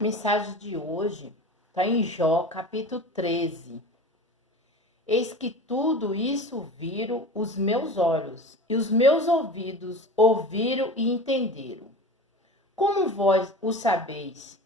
Mensagem de hoje está em Jó, capítulo 13. Eis que tudo isso viram os meus olhos, e os meus ouvidos ouviram e entenderam. Como vós o sabeis?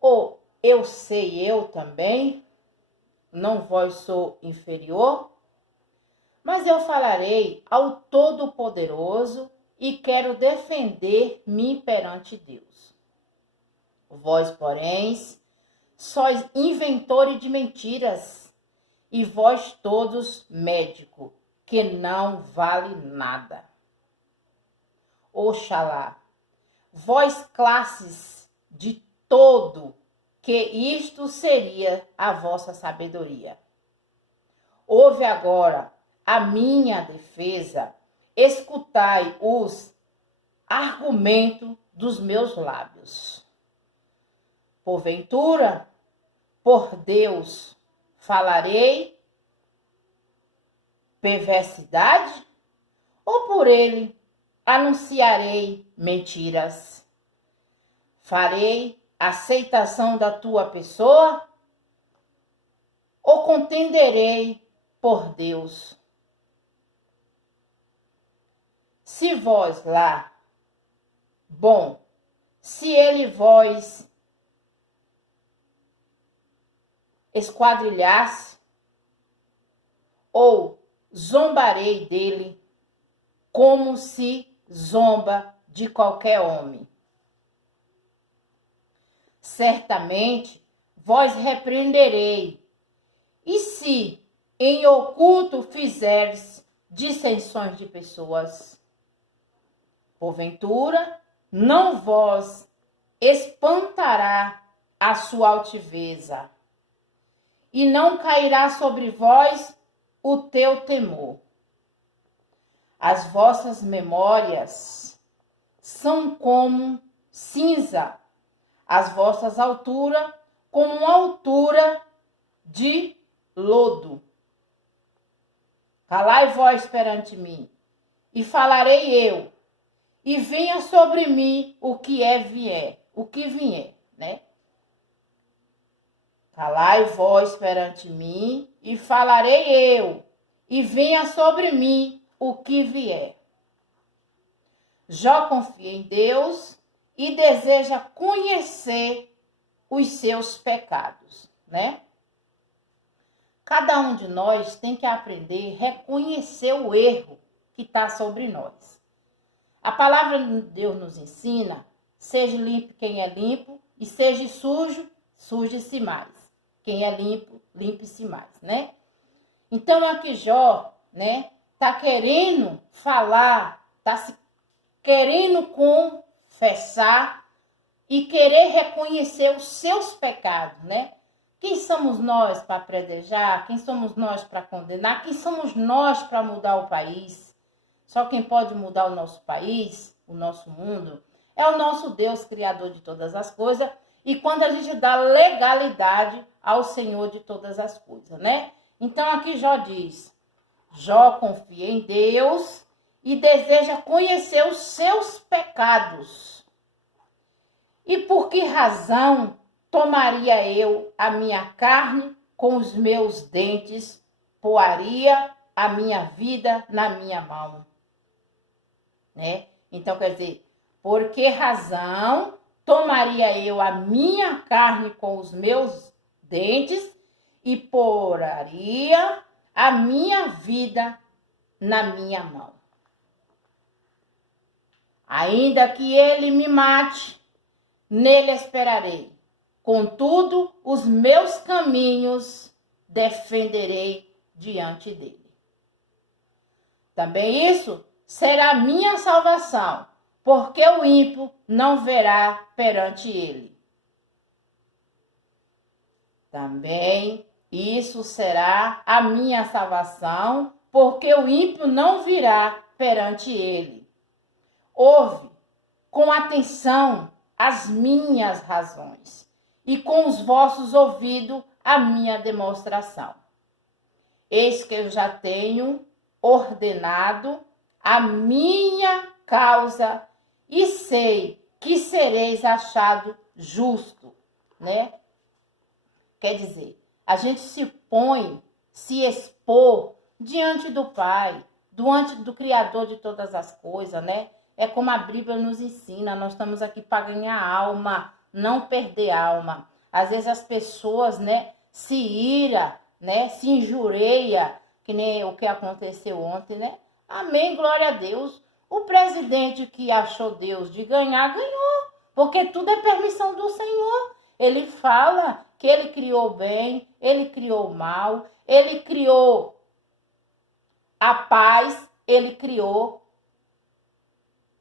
Ou eu sei eu também? Não vós sou inferior? Mas eu falarei ao Todo-Poderoso e quero defender-me perante Deus. Vós, porém, sois inventores de mentiras, e vós todos médico, que não vale nada. Oxalá, vós classes de todo, que isto seria a vossa sabedoria. Ouve agora a minha defesa, escutai os argumentos dos meus lábios. Porventura, por Deus, falarei perversidade? Ou por ele anunciarei mentiras? Farei aceitação da tua pessoa? Ou contenderei por Deus? Se vós lá, bom, se ele vós esquadrilhasse, ou zombarei dele, como se zomba de qualquer homem. Certamente vós repreenderei, e se em oculto fizeres dissensões de pessoas, porventura não vos espantará a sua altiveza, e não cairá sobre vós o teu temor. As vossas memórias são como cinza, as vossas alturas como altura de lodo. Calai vós perante mim, e falarei eu, e venha sobre mim o que vier, né? Calai vós perante mim, e falarei eu, e venha sobre mim o que vier. Jó confia em Deus e deseja conhecer os seus pecados, né? Cada um de nós tem que aprender a reconhecer o erro que está sobre nós. A palavra de Deus nos ensina, seja limpo quem é limpo, e seja sujo, suje-se mais. Quem é limpo, limpe-se mais, né? Então aqui Jó, né, tá querendo falar, tá se querendo confessar e querer reconhecer os seus pecados, né? Quem somos nós para predejar? Quem somos nós para condenar? Quem somos nós para mudar o país? Só quem pode mudar o nosso país, o nosso mundo, é o nosso Deus, Criador de todas as coisas. E quando a gente dá legalidade ao Senhor de todas as coisas, né? Então aqui Jó diz, Jó confia em Deus e deseja conhecer os seus pecados. E por que razão tomaria eu a minha carne com os meus dentes, poaria a minha vida na minha mão? Né? Então quer dizer, por que razão tomaria eu a minha carne com os meus dentes e poraria a minha vida na minha mão? Ainda que ele me mate, nele esperarei. Contudo, os meus caminhos defenderei diante dele. Também isso será minha salvação, porque o ímpio não verá perante ele. Também isso será a minha salvação, porque o ímpio não virá perante ele. Ouve com atenção as minhas razões, e com os vossos ouvidos a minha demonstração. Eis que eu já tenho ordenado a minha causa, e sei que sereis achado justo, né? Quer dizer, a gente se expor diante do Pai, diante do Criador de todas as coisas, né? É como a Bíblia nos ensina, nós estamos aqui para ganhar alma, não perder alma. Às vezes as pessoas, né, se ira, né, se injureia, que nem o que aconteceu ontem, né? Amém, glória a Deus. O presidente que achou Deus de ganhar, ganhou, porque tudo é permissão do Senhor. Ele fala que ele criou o bem, ele criou o mal, ele criou a paz, ele criou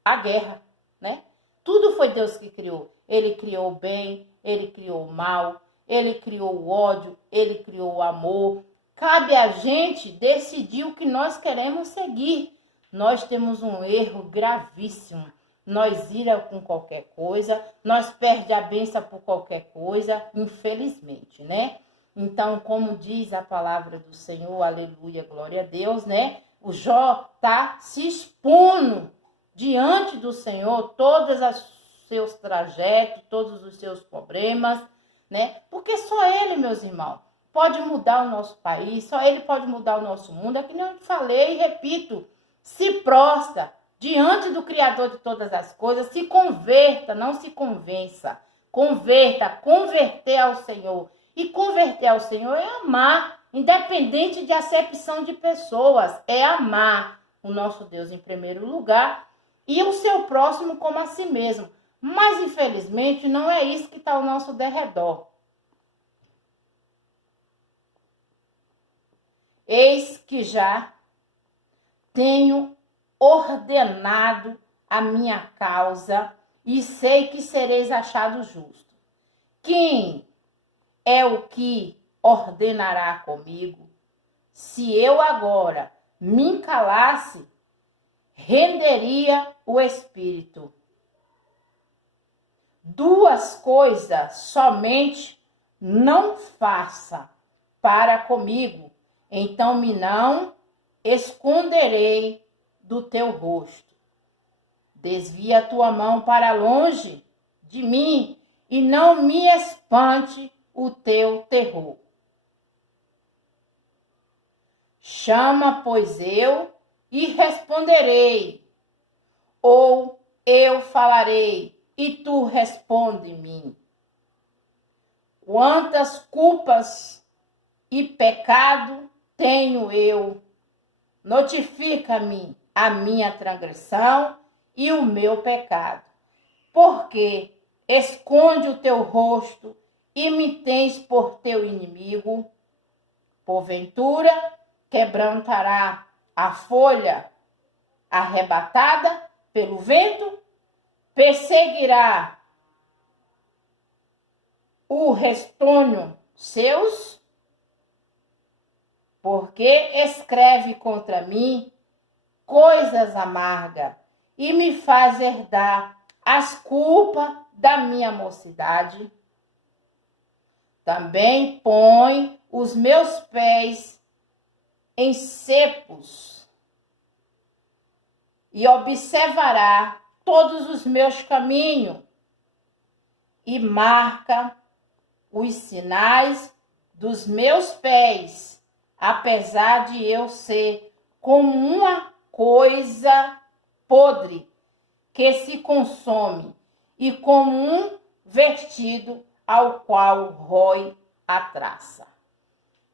a guerra, né? Tudo foi Deus que criou. Ele criou o bem, ele criou o mal, ele criou o ódio, ele criou o amor. Cabe a gente decidir o que nós queremos seguir. Nós temos um erro gravíssimo. Nós ira com qualquer coisa, nós perde a bênção por qualquer coisa, infelizmente, né? Então, como diz a palavra do Senhor, aleluia, glória a Deus, né? O Jó está se expondo diante do Senhor todos os seus trajetos, todos os seus problemas, né? Porque só Ele, meus irmãos, pode mudar o nosso país, só Ele pode mudar o nosso mundo. É que nem eu falei e repito, se prostra diante do Criador de todas as coisas, se converta, não se convença. Converta, converter ao Senhor. E converter ao Senhor é amar, independente de acepção de pessoas. É amar o nosso Deus em primeiro lugar e o seu próximo como a si mesmo. Mas, infelizmente, não é isso que está ao nosso derredor. Eis que já tenho ordenado a minha causa e sei que sereis achado justo. Quem é o que ordenará comigo? Se eu agora me calasse, renderia o espírito. Duas coisas somente não faça para comigo, então me não esconderei do teu rosto. Desvia a tua mão para longe de mim e não me espante o teu terror. Chama, pois eu, e responderei, ou eu falarei, e tu responde-me. Quantas culpas e pecado tenho eu? Notifica-me a minha transgressão e o meu pecado. Porque esconde o teu rosto e me tens por teu inimigo. Porventura, quebrantará a folha arrebatada pelo vento, perseguirá o restolho seus, porque escreve contra mim coisas amargas e me faz herdar as culpas da minha mocidade. Também põe os meus pés em cepos e observará todos os meus caminhos e marca os sinais dos meus pés, apesar de eu ser como uma coisa podre que se consome e como um vestido ao qual rói a traça,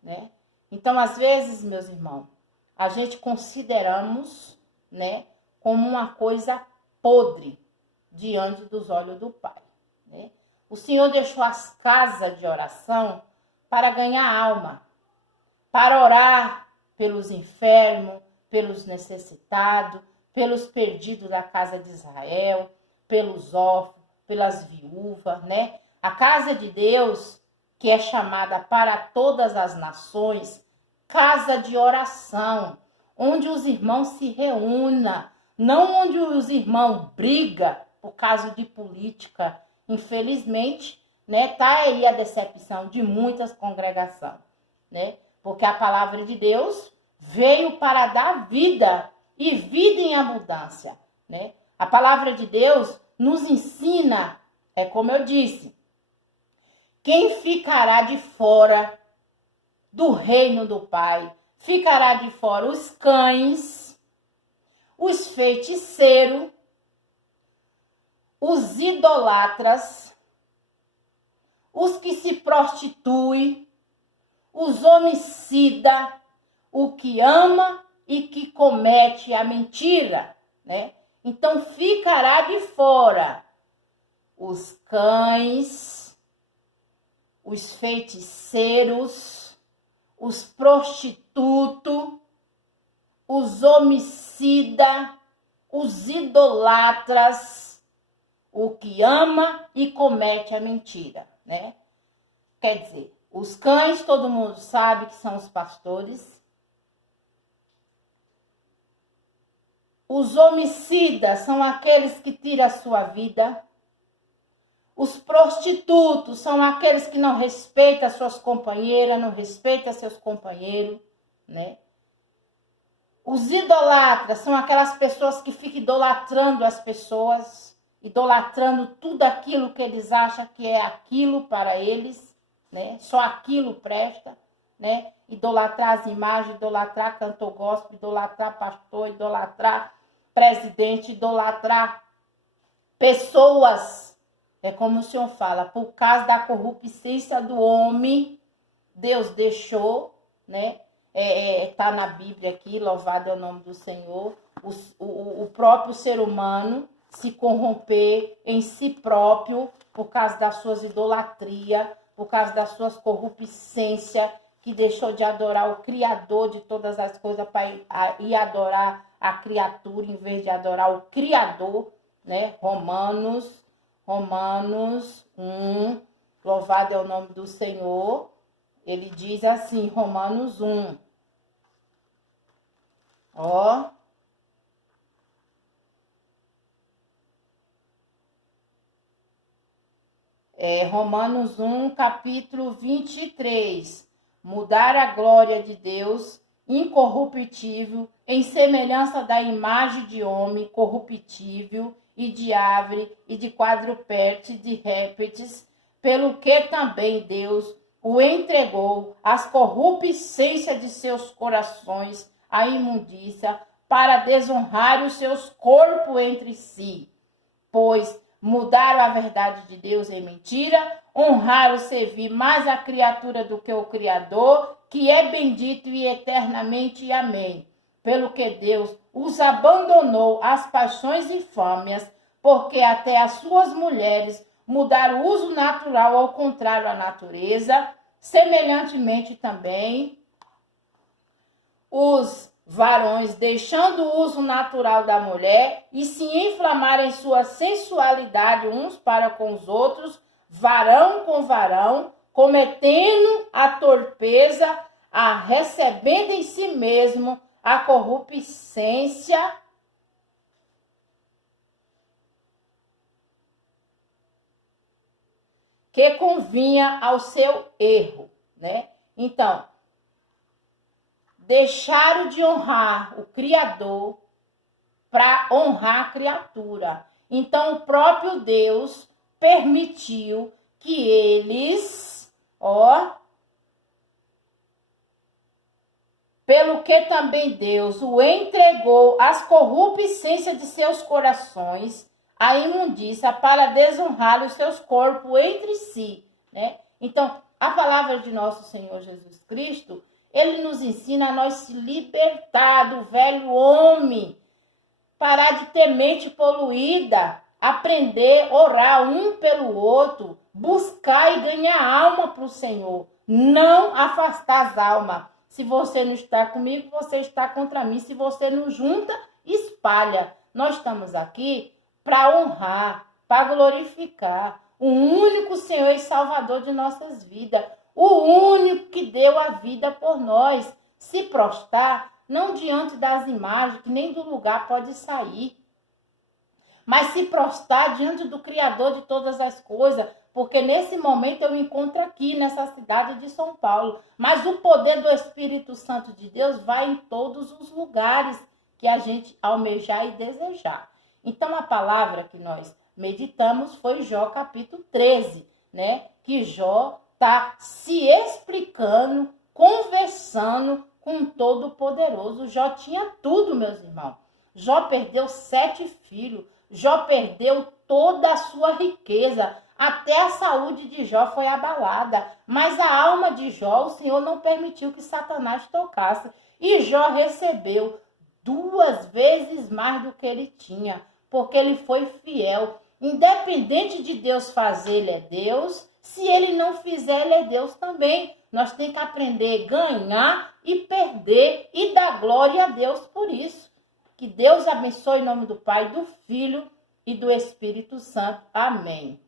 né? Então, às vezes, meus irmãos, a gente consideramos, né, como uma coisa podre diante dos olhos do Pai, né? O Senhor deixou as casas de oração para ganhar alma, para orar pelos enfermos, pelos necessitados, pelos perdidos da casa de Israel, pelos órfãos, pelas viúvas, né? A casa de Deus, que é chamada para todas as nações, casa de oração, onde os irmãos se reúnem, não onde os irmãos brigam por causa de política. Infelizmente, né, tá aí a decepção de muitas congregações, né? Porque a palavra de Deus veio para dar vida e vida em abundância, né? A palavra de Deus nos ensina, como eu disse, Quem ficará de fora do reino do Pai? Ficará de fora os cães, os feiticeiros, os idolatras, os que se prostituem, os homicidas, o que ama e que comete a mentira, né? Então ficará de fora os cães, os feiticeiros, os prostitutos, os homicidas, os idolatras, o que ama e comete a mentira, né? Quer dizer, os cães, todo mundo sabe que são os pastores. Os homicidas são aqueles que tiram a sua vida. Os prostitutos são aqueles que não respeitam suas companheiras, não respeitam seus companheiros, né? Os idolatras são aquelas pessoas que ficam idolatrando as pessoas, idolatrando tudo aquilo que eles acham que é aquilo para eles, né? Só aquilo presta, né? Idolatrar as imagens, idolatrar cantor gospel, idolatrar pastor, idolatrar presidente, idolatrar pessoas. É como o Senhor fala, por causa da corruptência do homem, Deus deixou, né? Tá na Bíblia aqui, louvado é o nome do Senhor, o próprio ser humano se corromper em si próprio por causa das suas idolatrias, por causa das suas corruptências, que deixou de adorar o Criador de todas as coisas para ir adorar a criatura em vez de adorar o Criador, né? Romanos 1, louvado é o nome do Senhor. Ele diz assim, Romanos 1. Ó. Romanos 1, capítulo 23. Mudar a glória de Deus, incorruptível, em semelhança da imagem de homem corruptível, e de árvore, e de quadrupede, de répteis, pelo que também Deus o entregou às corruptências de seus corações, à imundícia, para desonrar os seus corpos entre si. Pois mudaram a verdade de Deus em mentira, honraram servir mais a criatura do que o Criador, que é bendito e eternamente. Amém. Pelo que Deus os abandonou às paixões infâmias, porque até as suas mulheres mudaram o uso natural ao contrário à natureza, semelhantemente também os varões, deixando o uso natural da mulher e se inflamarem sua sensualidade uns para com os outros, varão com varão, cometendo a torpeza, a recebendo em si mesmo a corruptência que convinha ao seu erro, né? Então, deixaram de honrar o Criador para honrar a criatura. Então, o próprio Deus permitiu que eles, pelo que também Deus o entregou às corruptências de seus corações, a imundícia, para desonrar os seus corpos entre si, né? Então, a palavra de nosso Senhor Jesus Cristo, ele nos ensina a nós se libertar do velho homem, parar de ter mente poluída, aprender a orar um pelo outro, buscar e ganhar alma para o Senhor, não afastar as almas. Se você não está comigo, você está contra mim. Se você não junta, espalha. Nós estamos aqui para honrar, para glorificar o único Senhor e Salvador de nossas vidas, o único que deu a vida por nós. Se prostrar, não diante das imagens, que nem do lugar pode sair, mas se prostrar diante do Criador de todas as coisas, porque nesse momento eu me encontro aqui nessa cidade de São Paulo, mas o poder do Espírito Santo de Deus vai em todos os lugares que a gente almejar e desejar. Então a palavra que nós meditamos foi Jó capítulo 13, né, que Jó está se explicando, conversando com o Todo-Poderoso. Jó tinha tudo, meus irmãos. Jó perdeu 7 filhos. Jó perdeu toda a sua riqueza. Até a saúde de Jó foi abalada. Mas a alma de Jó, o Senhor não permitiu que Satanás tocasse. E Jó recebeu 2 vezes mais do que ele tinha, porque ele foi fiel. Independente de Deus fazer, ele é Deus. Se ele não fizer, ele é Deus também. Nós temos que aprender a ganhar e perder e dar glória a Deus por isso. Que Deus abençoe em nome do Pai, do Filho e do Espírito Santo. Amém.